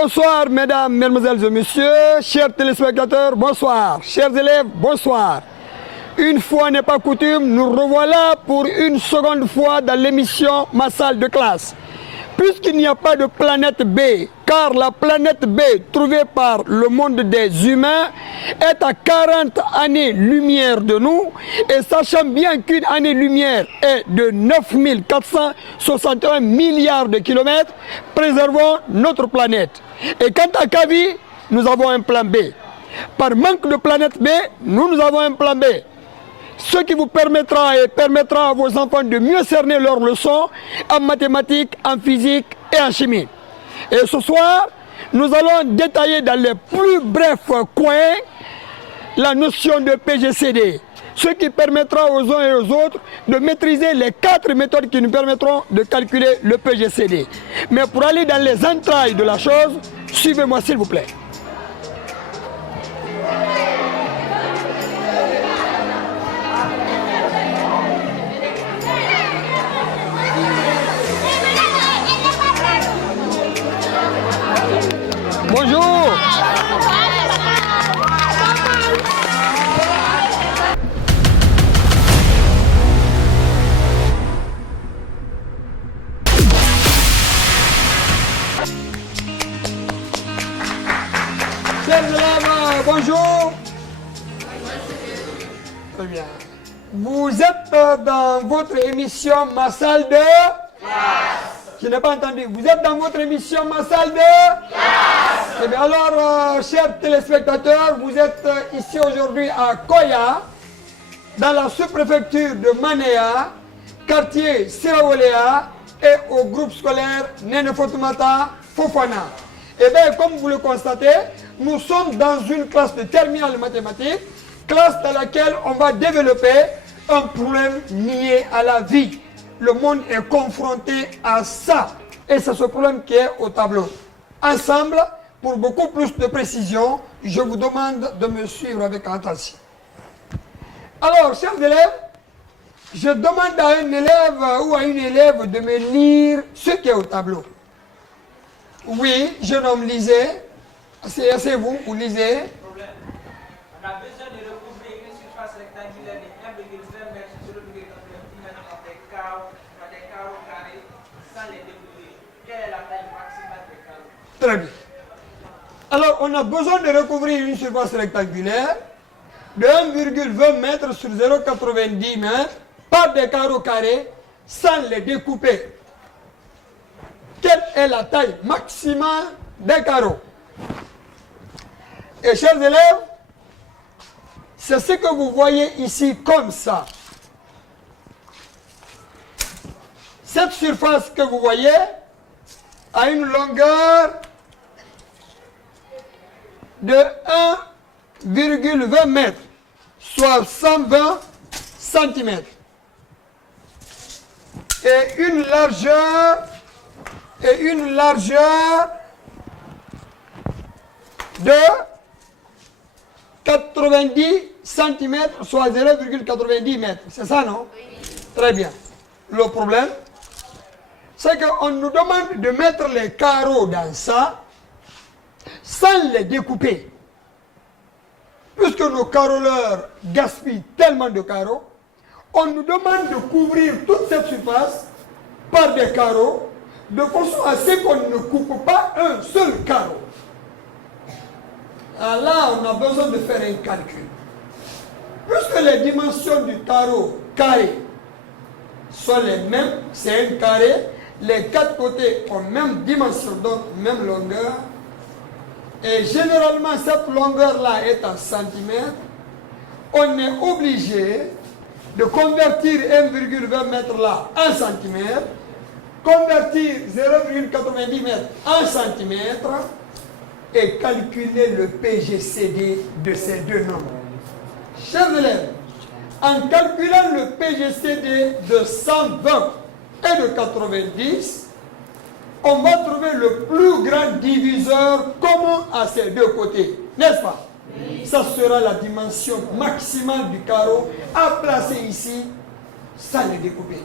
Bonsoir, mesdames, mesdemoiselles et messieurs, chers téléspectateurs, bonsoir. Chers élèves, bonsoir. Une fois n'est pas coutume, nous revoilà pour une seconde fois dans l'émission Ma salle de classe. Puisqu'il n'y a pas de planète B, car la planète B trouvée par le monde des humains est à 40 années-lumière de nous, et sachant bien qu'une année-lumière est de 9461 milliards de kilomètres, préservons notre planète. Et quant à Kavi, nous avons un plan B. Par manque de planète B, nous avons un plan B. Ce qui vous permettra et permettra à vos enfants de mieux cerner leurs leçons en mathématiques, en physique et en chimie. Et ce soir, nous allons détailler dans les plus brefs coins la notion de PGCD, ce qui permettra aux uns et aux autres de maîtriser les 4 méthodes qui nous permettront de calculer le PGCD. Mais pour aller dans les entrailles de la chose, suivez-moi s'il vous plaît. Bonjour. Chers élèves, bonjour. Très bien. Vous êtes dans votre émission Ma salle de classe. Je n'ai pas entendu. Vous êtes dans votre émission Ma salle de classe. Eh bien alors, chers téléspectateurs, vous êtes ici aujourd'hui à Koya, dans la sous-préfecture de Manéa, quartier Siraolea, et au groupe scolaire Nene Fatoumata Fofana. Eh bien, comme vous le constatez, nous sommes dans une classe de terminale mathématiques, classe dans laquelle on va développer un problème lié à la vie. Le monde est confronté à ça. Et c'est ce problème qui est au tableau. Ensemble, pour beaucoup plus de précision, je vous demande de me suivre avec attention. Alors, chers élèves, je demande à un élève ou à une élève de me lire ce qui est au tableau. Oui, jeune homme, lisez. Asseyez-vous, vous lisez. Problème. On a besoin de recouvrir une surface rectangulaire de 1,20 m sur 0,90 m dans des carreaux carrés sans les découvrir. Quelle est la taille maximale des carreaux? Très bien. Alors, on a besoin de recouvrir une surface rectangulaire de 1,20 m sur 0,90 m par des carreaux carrés sans les découper. Quelle est la taille maximale des carreaux? Et chers élèves, c'est ce que vous voyez ici comme ça. Cette surface que vous voyez a une longueur de 1,20 m, soit 120 cm. Et une largeur de 90 cm, soit 0,90 m. C'est ça, non? Oui. Très bien. Le problème, c'est qu'on nous demande de mettre les carreaux dans ça sans les découper. Puisque nos caroleurs gaspillent tellement de carreaux, on nous demande de couvrir toute cette surface par des carreaux de façon à ce qu'on ne coupe pas un seul carreau. Alors là, on a besoin de faire un calcul. Puisque les dimensions du carreau carré sont les mêmes, c'est un carré, les 4 côtés ont même dimension, donc même longueur, et généralement cette longueur-là est en centimètres, on est obligé de convertir 1,20 m là en centimètres, convertir 0,90 m en centimètres, et calculer le PGCD de ces deux nombres. Chers élèves, en calculant le PGCD de 120 et de 90, on va trouver le plus grand diviseur commun à ces deux côtés, n'est-ce pas? Oui. Ça sera la dimension maximale du carreau à placer ici sans les découper.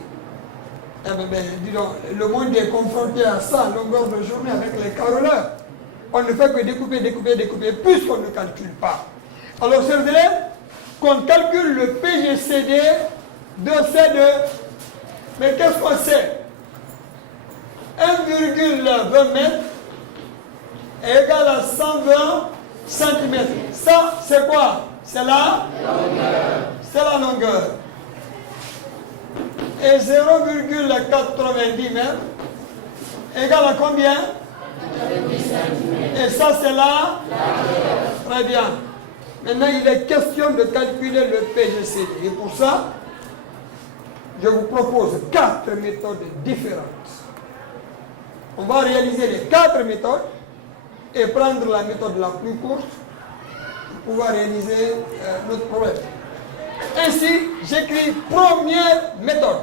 Eh bien, dis donc, le monde est confronté à ça à longueur de journée avec les caroleurs. on ne fait que découper, puisqu'on ne calcule pas. Alors, chers élèves, qu'on calcule le PGCD de C2. Mais qu'est-ce qu'on sait? 1,20 mètres est égal à 120 cm. Ça, c'est quoi? C'est la longueur. C'est la longueur. Et 0,90 mètres égale à combien? 90 cm. Et ça, c'est la largeur. Très bien. Maintenant, il est question de calculer le PGCD. Et pour ça, je vous propose 4 méthodes différentes. On va réaliser les 4 méthodes et prendre la méthode la plus courte pour pouvoir réaliser notre problème. Ainsi, j'écris première méthode.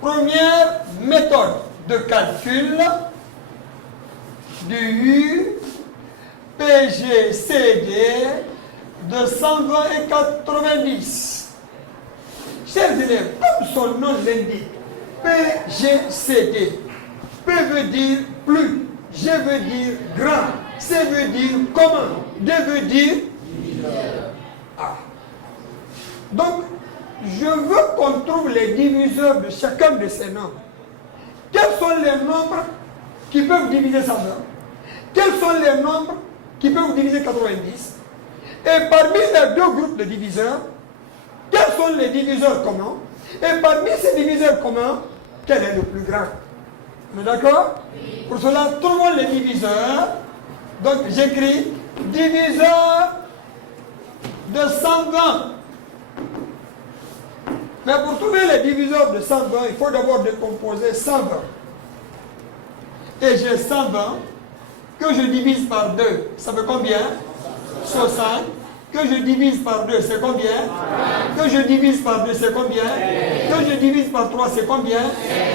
Première méthode de calcul du PGCD de 120 et 90. Chers élèves, comme son nom l'indique, PGCD. P veut dire plus, G veut dire grand, C veut dire commun, D veut dire A. Donc, je veux qu'on trouve les diviseurs de chacun de ces nombres. Quels sont les nombres qui peuvent diviser 120? Quels sont les nombres qui peuvent diviser 90? Et parmi les deux groupes de diviseurs, quels sont les diviseurs communs? Et parmi ces diviseurs communs, quel est le plus grand? On est d'accord? Oui. Pour cela, trouvons les diviseurs. Donc, j'écris diviseur de 120. Mais pour trouver les diviseurs de 120, il faut d'abord décomposer 120. Et j'ai 120 que je divise par 2. Ça fait combien? 60. Que je divise par 2, c'est combien? Que je divise par 2, c'est combien? Que je divise par 3, c'est combien?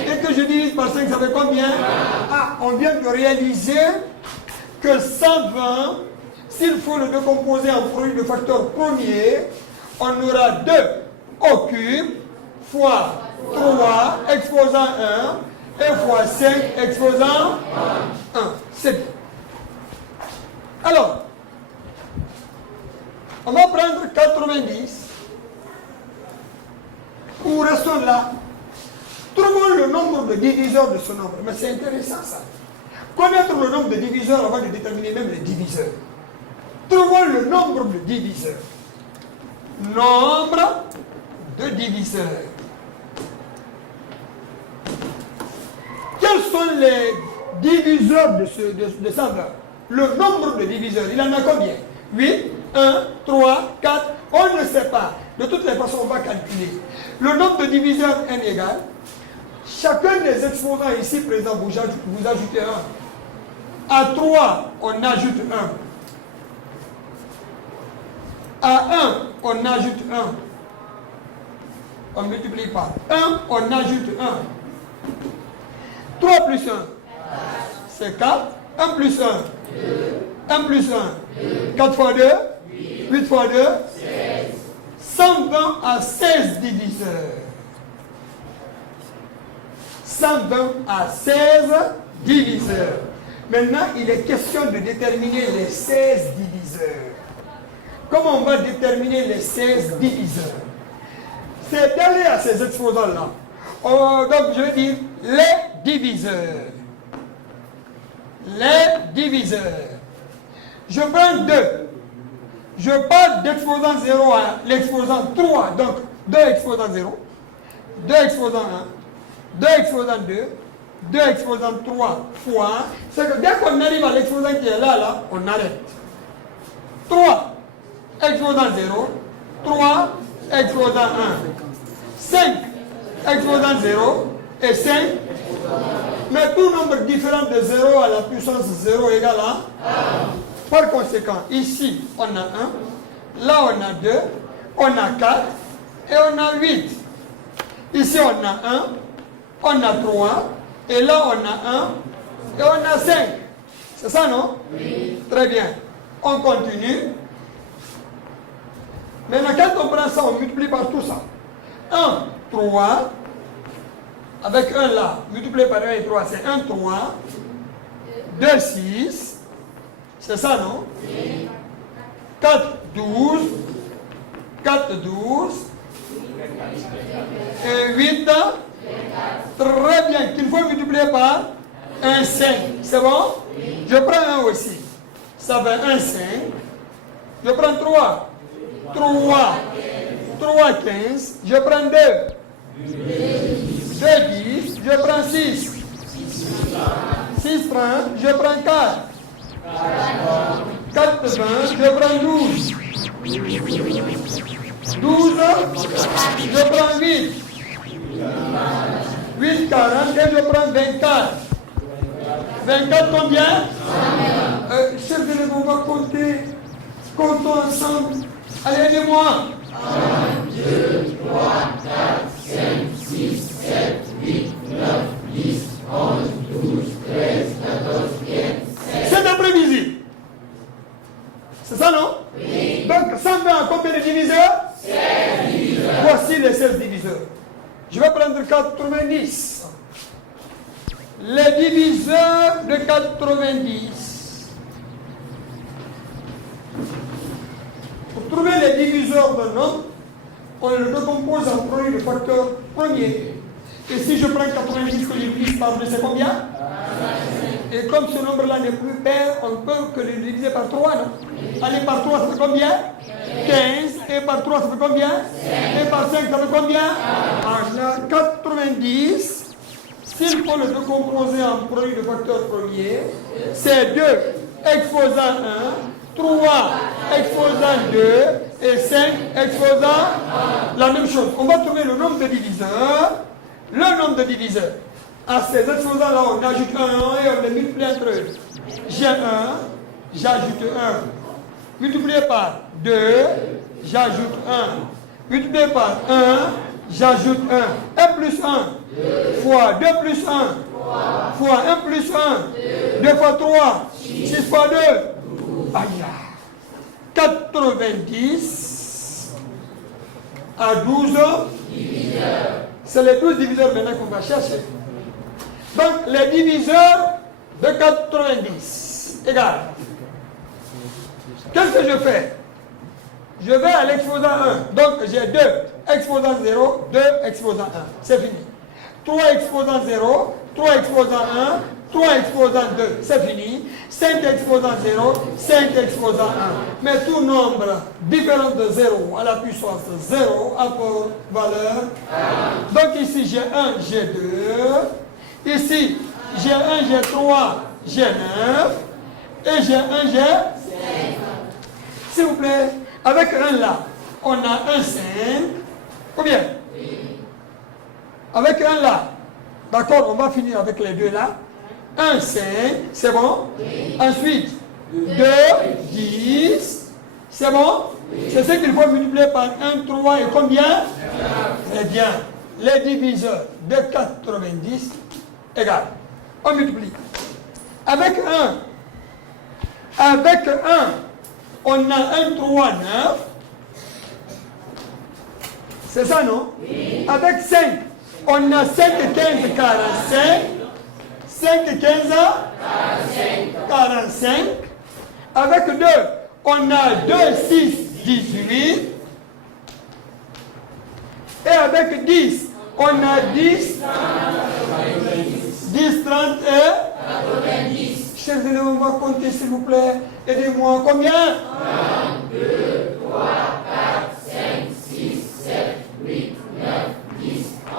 Et que je divise par 5, ça fait combien? Ah, on vient de réaliser que 120, s'il faut le décomposer en produit de facteur premier, on aura 2 au cube fois 3 exposant 1 et fois 5 exposant 1. C'est bien. Alors, on va prendre 90. Ou restons là. Trouvons le nombre de diviseurs de ce nombre. Mais c'est intéressant ça. Connaître le nombre de diviseurs avant de déterminer même les diviseurs. Trouvons le nombre de diviseurs. Nombre de diviseurs. Quels sont les diviseurs de 120? Le nombre de diviseurs, il en a combien? 8, 1, 3, 4, on ne sait pas. De toutes les façons, on va calculer. Le nombre de diviseurs n égale. Chacun des exposants ici présents, vous ajoutez 1. À 3, on ajoute 1. À 1, on ajoute 1. On multiplie par 1, on ajoute 1. 3 plus 1, c'est 4. 1 plus 1, 1 plus 1, 4 fois 2, 8 fois 2, 120 à 16 diviseurs. 120 à 16 diviseurs. Maintenant, il est question de déterminer les 16 diviseurs. Comment on va déterminer les 16 diviseurs? C'est d'aller à ces exposants-là. Donc, je vais dire les diviseurs. Les diviseurs. Je prends 2. Je passe d'exposant 0 à l'exposant 3. Donc, 2 exposant 0, 2 exposant 1, 2 exposant 2, 2 exposant 3 fois. C'est que dès qu'on arrive à l'exposant qui est là, on arrête. 3 exposant 0, 3 exposant 1, 5 exposant 0 et 5. Mais tout nombre différent de 0 à la puissance 0 égale à 1. Par conséquent, ici, on a 1. Là, on a 2. On a 4. Et on a 8. Ici, on a 1. On a 3. Et là, on a 1. Et on a 5. C'est ça, non? Oui. Très bien. On continue. Maintenant, quand on prend ça, on multiplie par tout ça. 1, 3. Avec 1 là, multiplié par 1 et 3, c'est 1, 3. 2, 6. C'est ça, non? 4, 12. 4, 12. Et 8. Très bien. Qu'il faut multiplier par 1, 5. C'est bon? Je prends 1 aussi. Ça fait 1, 5. Je prends 3. 3. 3, 15. Je prends 2. 2, 10. Je prends 6. 6, 30. Je prends 4. 4, 20. Je prends 12. 12. Je prends 8. 8, 40. Et je prends 24. 24 combien? Chef de l'école, on va compter. Comptons ensemble. Allez, aidez-moi. 1, 2, 3, 4, 5, 6, 7, 8, 9, 10, 11, 12, 13, 14, 15, 16. C'est imprévisible. C'est ça, non? Oui. Donc, 120 a combien de diviseurs? 16 diviseurs. Voici les 16 diviseurs. Je vais prendre 90. Les diviseurs de 90. Pour trouver les diviseurs d'un nombre, on le décompose en produit de facteur premier. Et si je prends 90 que je divise par 2, c'est combien? Et comme ce nombre-là n'est plus pair, on ne peut que le diviser par 3, non? Allez, par 3, ça fait combien? 15. Et par 3, ça fait combien? 5. Et par 5, ça fait combien? Alors, 90. S'il faut le décomposer en produit de facteur premier, c'est 2 exposant 1, 3 exposant 2 et 5 exposant la même chose. On va trouver le nombre de diviseurs. Le nombre de diviseurs. À ces exposants-là, on ajoute un et on les multiplie entre eux. J'ai 1, j'ajoute 1. Multiplié par 2, j'ajoute 1. Multiplié par 1, j'ajoute 1. 1 plus 1 fois 2 plus 1 fois 1 plus 1. 2 fois 3, 6 fois 2. Aïe. 90 à 12 diviseurs. C'est les 12 diviseurs maintenant qu'on va chercher. Donc, les diviseurs de 90 égale. Qu'est-ce que je fais? Je vais à l'exposant 1. Donc, j'ai 2 exposant 0, 2 exposant 1. C'est fini. 3 exposant 0, 3 exposant 1, 3 exposant 2. C'est fini. 5 exposant 0, 5 exposant 1. Mais tout nombre différent de 0 à la puissance 0 a pour valeur 1. Donc ici, j'ai 1, j'ai 2. Ici, j'ai 1, j'ai 3, j'ai 9. Et j'ai 1, j'ai 5. S'il vous plaît, avec 1 là, on a 1, 5. Combien? Oui. Avec 1 là, d'accord, on va finir avec les deux là. 1, 5, c'est bon? Oui. Ensuite, 2, 10, c'est bon? Oui. C'est ce qu'il faut multiplier par 1, 3 et combien? Très bien. Les diviseurs de 90 égale. On multiplie. Avec 1, on a 1, 3, 9. C'est ça, non? Oui. Avec 5, on a 5 et 15, 45. 5 et 15, 45. Avec 2, on a 2, 6, 18. Et avec 10, on a 10, 10, 30 et 90. Chers élèves, on va compter s'il vous plaît. Aidez-moi. Combien? 1, 2, 3, 4, 5, 6, 7, 8, 9, 10, 11,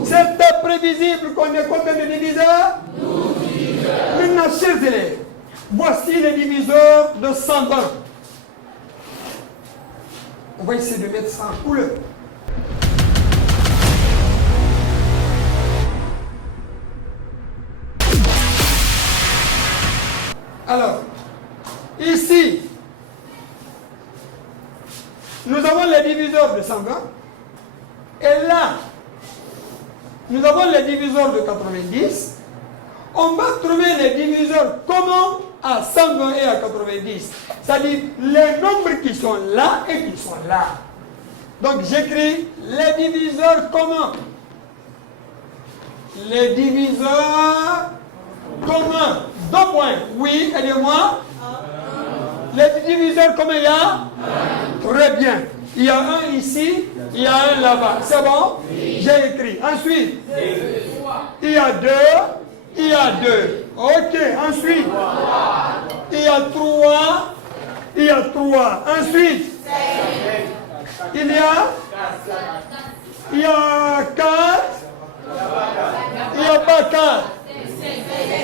12. C'était prévisible qu'on ait combien de diviseurs? 12 diviseurs. Maintenant, chers élèves, voici les diviseurs de 120. On va essayer de mettre ça en couleur. Alors, ici, nous avons les diviseurs de 120. Et là, nous avons les diviseurs de 90. On va trouver les diviseurs communs à 120 et à 90. C'est-à-dire les nombres qui sont là et qui sont là. Donc j'écris les diviseurs communs. Les diviseurs communs. 2 points. Oui, aidez-moi. Les diviseurs communs, il y a? Très bien. Il y a un ici, il y a un là-bas. C'est bon? J'ai écrit. Ensuite, il y a 2, il y a 2. Ok, ensuite, il y a 3, il y a 3. Ensuite, il y a 4, il n'y a pas 4.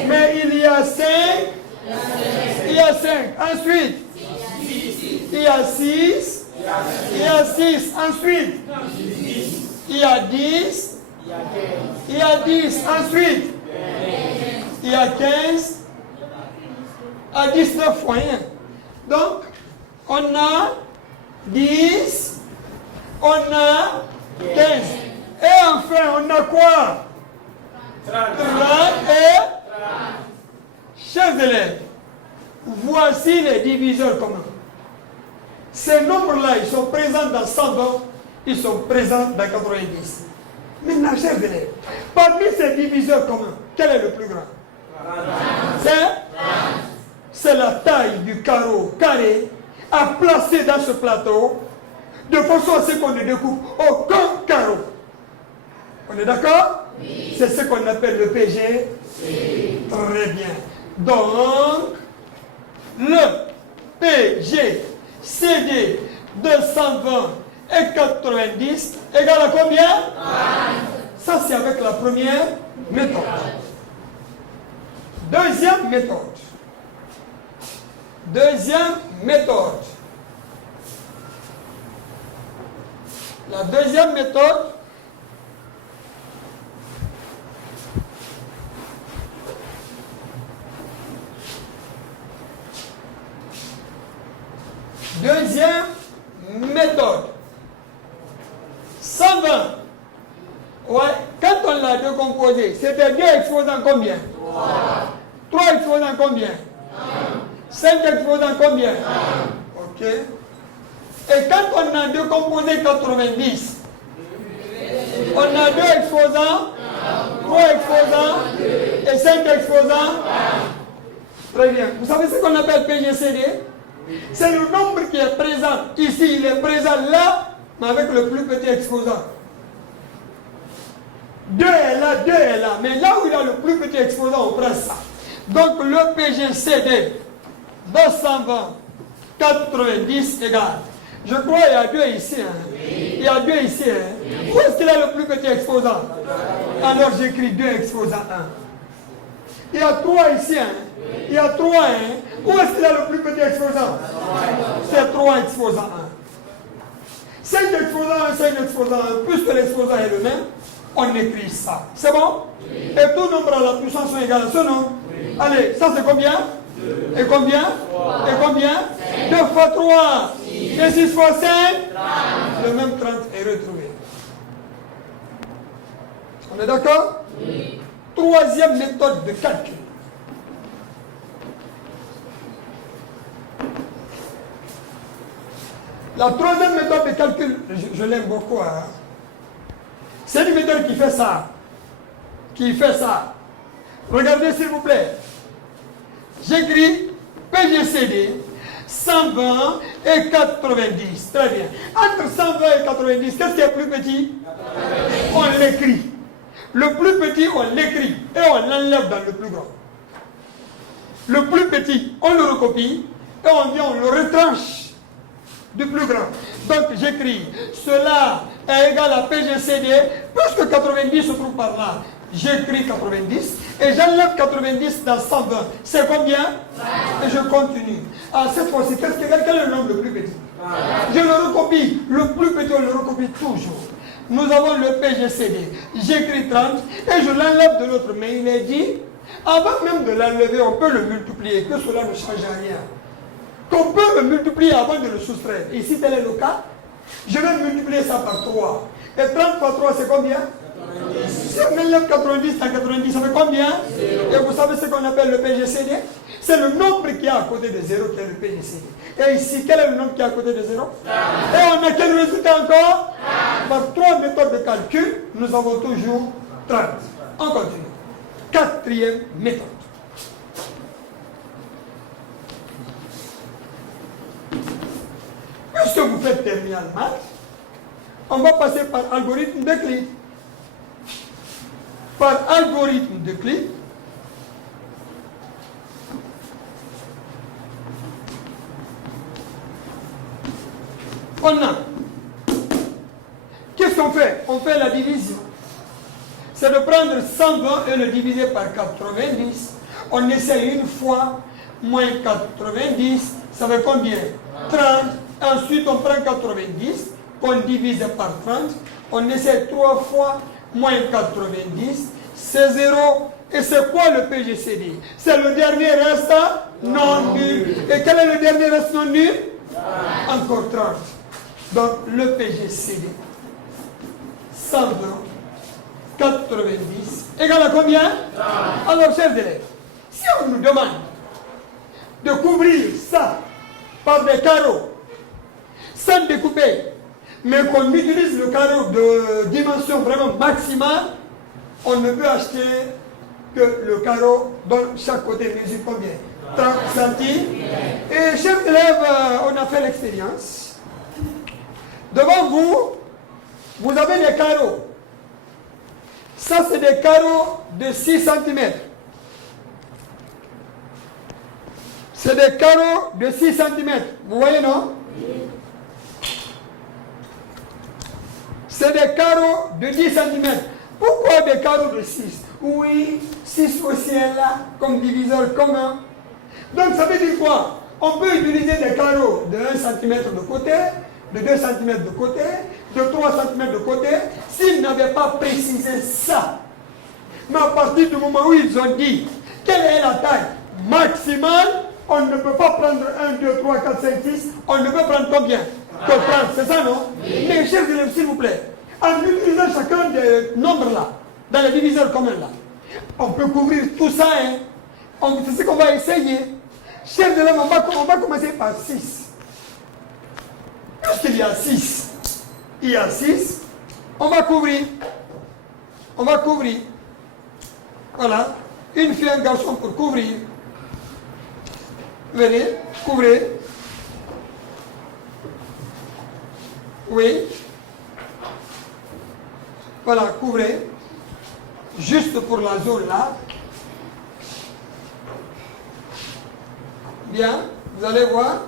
Mais il y a 5, il y a 5. Ensuite, il y a 6, il y a 6. Ensuite, il y a 10, il y a 10. Ensuite, il y a 15, à 19 foyers. Donc, on a 10, on a 15. Et enfin, on a quoi? 30 et... Chers élèves, voici les diviseurs communs. Ces nombres-là, ils sont présents dans 120, ils sont présents dans 90. Maintenant, chers élèves, parmi ces diviseurs communs, quel est le plus grand? C'est la taille du carreau carré à placer dans ce plateau de façon à ce qu'on ne découpe aucun carreau. On est d'accord? Oui. C'est ce qu'on appelle le PG. Oui. Très bien. Donc, le PGCD 220 et 90 égale à combien? 30. Ça, c'est avec la première méthode. Deuxième méthode. La deuxième méthode, méthode. 120. Ouais, quand on l'a décomposé, c'était 2 exposants combien? 3 exposants combien? 5 exposants combien? Ok. Et quand on a décomposé 90, on a 2 exposants, 3 exposants et 5 exposants. Très bien. Vous savez ce qu'on appelle PGCD? C'est le nombre qui est présent. Ici, il est présent là, mais avec le plus petit exposant. 2 est là, 2 est là. Mais là où il y a le plus petit exposant, on prend ça. Donc le PGCD 220, 90 égale. Je crois qu'il y a 2 ici. Hein. Oui. Il y a 2 ici. Hein. Oui. Où est-ce qu'il a le plus petit exposant? Alors j'écris 2 exposants 1. Il y a 3 ici. Hein. Oui. Il y a 3. Hein. Où est-ce qu'il a le plus petit exposant? C'est 3 exposants 1. 5 exposants 1, 5 exposants 1, puisque l'exposant est le même, on écrit ça. C'est bon? Oui. Et tout nombre à la puissance sont égales à ce nombre. Oui. Allez, ça c'est combien? 2. Et combien? 3. Et combien? 5. 2 fois 3. 6. Et 6 fois 5? 30. Le même 30 est retrouvé. On est d'accord? Oui. Troisième méthode de calcul. La troisième méthode de calcul, je l'aime beaucoup. Hein. C'est une méthode qui fait ça. Qui fait ça. Regardez s'il vous plaît. J'écris PGCD 120 et 90. Très bien. Entre 120 et 90, qu'est-ce qui est plus petit? 90. On l'écrit. Le plus petit, on l'écrit. Et on l'enlève dans le plus grand. Le plus petit, on le recopie. Et on vient, on le retranche du plus grand. Donc j'écris, cela est égal à PGCD, puisque 90 se trouve par là. J'écris 90 et j'enlève 90 dans 120. C'est combien? Et je continue. À cette fois-ci, quel est le nombre le plus petit? Je le recopie. Le plus petit, on le recopie toujours. Nous avons le PGCD. J'écris 30 et je l'enlève de l'autre. Mais il est dit, avant même de l'enlever, on peut le multiplier, que cela ne change rien. Qu'on peut le multiplier avant de le soustraire. Ici, tel est le cas. Je vais multiplier ça par 3. Et 30 fois 3, c'est combien? 90. Si on enlève 90 à 90, ça fait combien? 0. Et vous savez ce qu'on appelle le PGCD? C'est le nombre qui est à côté de 0 qui est le PGCD. Et ici, quel est le nombre qui est à côté de 0? 30. Et on a quel résultat encore? 30. Par 3 méthodes de calcul, nous avons toujours 30. on continue. Quatrième méthode. Puisque vous faites terminal maths, on va passer par algorithme de Euclide. Par algorithme de Euclide, on a. Qu'est-ce qu'on fait? On fait la division. C'est de prendre 120 et le diviser par 90. On essaie une fois, moins 90, ça fait combien? 30. Ensuite, on prend 90, qu'on divise par 30. On essaie 3 fois, moins 90, c'est 0. Et c'est quoi le PGCD? C'est le dernier restant non nul. Et quel est le dernier restant non nul? Encore 30. Donc, le PGCD, 120, 90, égale à combien? Alors, chers élèves, si on nous demande de couvrir ça par des carreaux, sans découper, mais qu'on utilise le carreau de dimension vraiment maximale, on ne peut acheter que le carreau dont chaque côté mesure combien? 30 centimes. Et chers élèves, on a fait l'expérience. Devant vous, vous avez des carreaux. Ça, c'est des carreaux de 6 cm. C'est des carreaux de 6 cm. Vous voyez, non? C'est des carreaux de 10 cm. Pourquoi des carreaux de 6? Oui, 6 aussi est là, comme diviseur commun. Donc, ça veut dire quoi? On peut utiliser des carreaux de 1 cm de côté, de 2 cm de côté, de 3 cm de côté, s'ils n'avaient pas précisé ça. Mais à partir du moment où ils ont dit quelle est la taille maximale, on ne peut pas prendre 1, 2, 3, 4, 5, 6, on ne peut prendre combien? Que 30, c'est ça, non? Mais chers élèves, s'il vous plaît, en utilisant chacun des nombres là, dans les diviseurs communs là, on peut couvrir tout ça, hein? C'est ce qu'on va essayer. Chers élèves, on va commencer par 6. Puisqu'il y a 6, il y a 6, on va couvrir. On va couvrir. Voilà. Une fille et un garçon pour couvrir. Venez, couvrez. Oui. Voilà, couvrez. Juste pour la zone là. Bien, vous allez voir.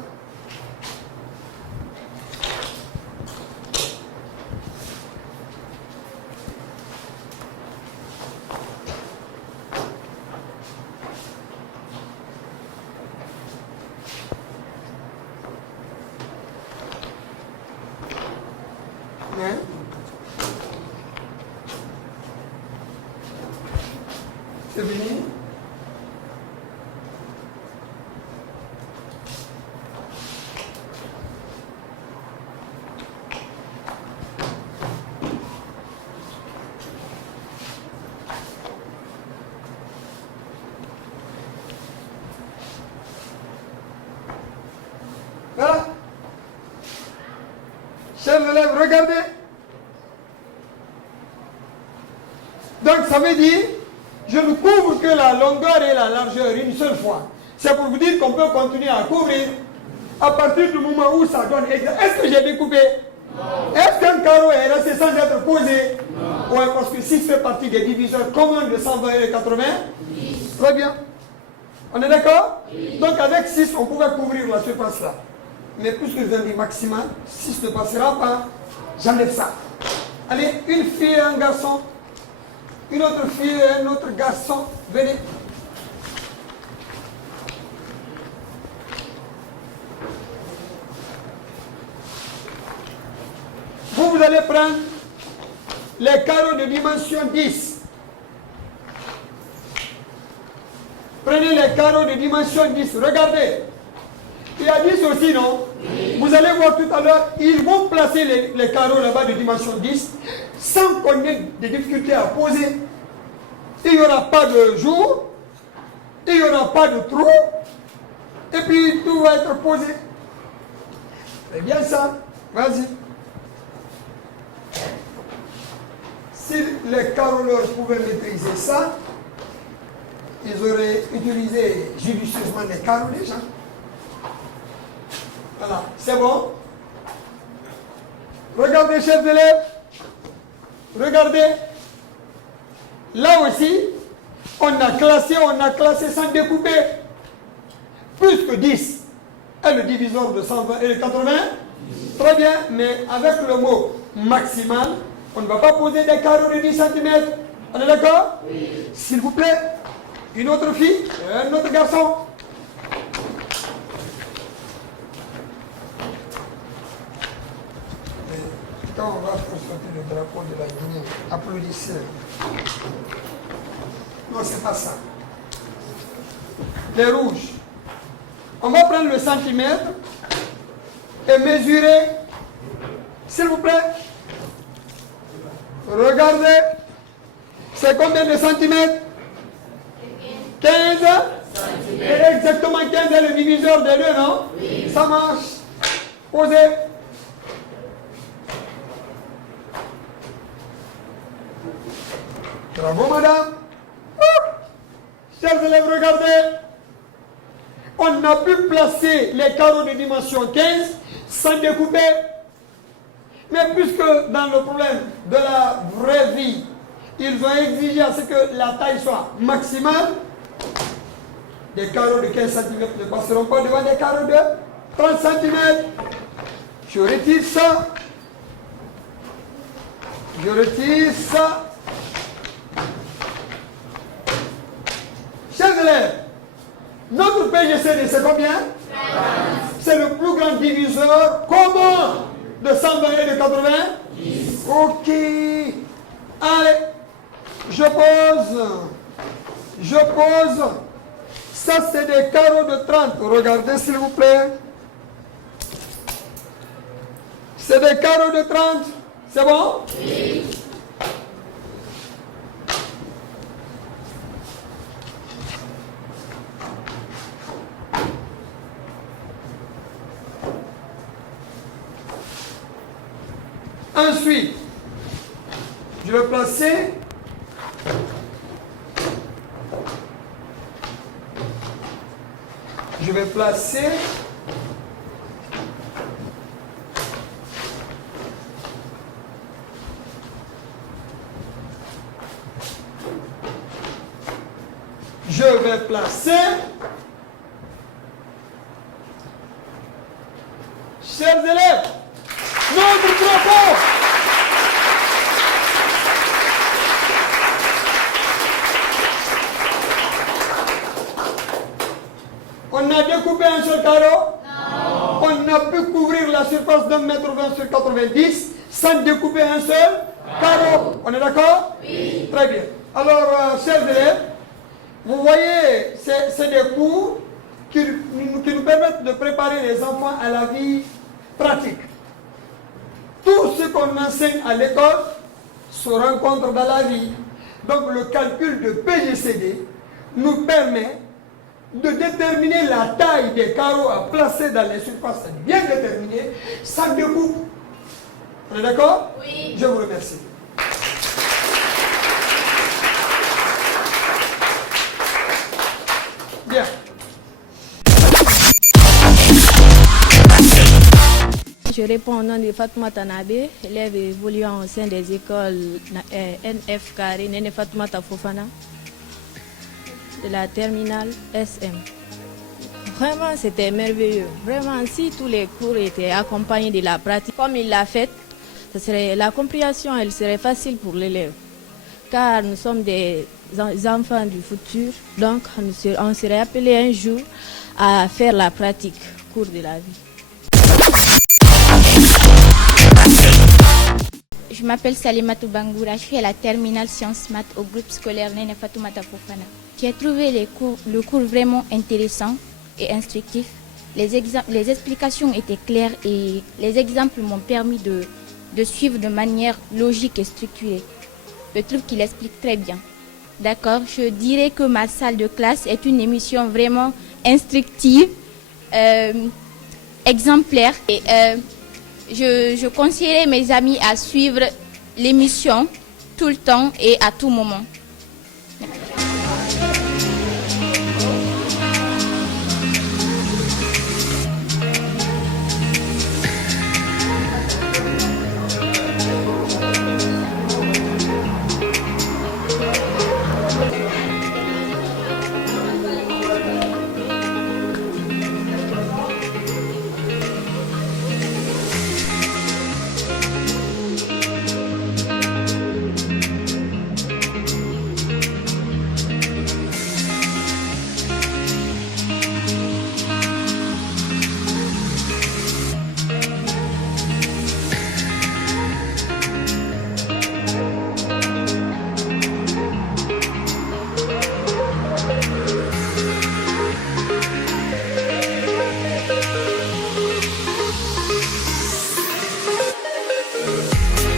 C'est fini. Voilà. Chers élèves, regardez. Donc ça veut dire, je ne couvre que la longueur et la largeur une seule fois. C'est pour vous dire qu'on peut continuer à couvrir à partir du moment où ça donne exact. Est-ce que j'ai découpé? Non. Est-ce qu'un carreau est resté sans être posé? Non. Oui, parce que 6 fait partie des diviseurs communs de 120 et 80. Oui. Très bien. On est d'accord? Oui. Donc avec 6, on pouvait couvrir la surface là. Mais puisque je donne du maximal, 6 ne passera pas. J'enlève ça. Allez, une fille et un garçon. Une autre fille et un autre garçon. Venez. Vous allez prendre les carreaux de dimension 10. Prenez les carreaux de dimension 10. Regardez. Il y a 10 aussi, non? Oui. Vous allez voir tout à l'heure, ils vont placer les carreaux là-bas de dimension 10 sans qu'on ait des difficultés à poser. Il n'y aura pas de jour, il n'y aura pas de trou, et puis tout va être posé. C'est bien ça. Vas-y. Si les caroleurs pouvaient maîtriser ça, ils auraient utilisé judicieusement les carreaux déjà. Voilà, c'est bon. Regardez, chers élèves. Regardez. Là aussi, on a classé sans découper. Plus que 10. Et le diviseur de 120 et le 80. Très bien, mais avec le mot maximal, on ne va pas poser des carreaux de 10 cm. On est d'accord? Oui. S'il vous plaît, une autre fille, un autre garçon. Quand on va faire sortir le drapeau de la Guinée, applaudissez. Non, c'est pas ça. Les rouges. On va prendre le centimètre et mesurer. S'il vous plaît. Regardez. C'est combien de centimètres? 15 et exactement 15 est le diviseur des deux, non? Oui. Ça marche. Posez. Bravo, madame. Chers élèves, regardez. On a pu placer les carreaux de dimension 15 sans découper. Mais puisque dans le problème de la vraie vie, ils ont exigé à ce que la taille soit maximale, des carreaux de 15 cm ne passeront pas devant des carreaux de 30 cm. Je retire ça. Je retire ça. Chers élèves, notre PGCD, c'est combien? C'est le plus grand diviseur commun de 120 et de 80? 10. Ok. Allez, je pose. Ça, c'est des carreaux de 30. Regardez, s'il vous plaît. C'est des carreaux de 30. C'est bon? Oui. Ensuite, je vais placer chers élèves, notre drapeau. On a découpé un seul carreau? Non. On a pu couvrir la surface d'un mètre 20 sur 90 sans découper un seul carreau. On est d'accord? Oui. Très bien. Alors, chers élèves, vous voyez, c'est des cours qui nous permettent de préparer les enfants à la vie pratique. Tout ce qu'on enseigne à l'école se rencontre dans la vie. Donc le calcul de PGCD nous permet de déterminer la taille des carreaux à placer dans les surfaces bien déterminées sans découpe. On est d'accord? Oui. Je vous remercie. Bien. Je réponds au nom de Fatouma Tanabe, élève évoluant au sein des écoles NF Carré, Nene Fatoumata Fofana, de la terminale SM. Vraiment, c'était merveilleux. Vraiment, si tous les cours étaient accompagnés de la pratique, comme il l'a fait, la compréhension elle serait facile pour l'élève. Car nous sommes des enfants du futur, donc on serait appelés un jour à faire la pratique au cours de la vie. Je m'appelle Salimatou Bangoura, je suis à la terminale Sciences Maths au groupe scolaire Nene Fatoumata Fofana. J'ai trouvé le cours vraiment intéressant et instructif. Les explications étaient claires et les exemples m'ont permis de suivre de manière logique et structurée. Je trouve qu'il explique très bien. D'accord, je dirais que ma salle de classe est une émission vraiment instructive, exemplaire. Et je conseillerais mes amis à suivre l'émission tout le temps et à tout moment.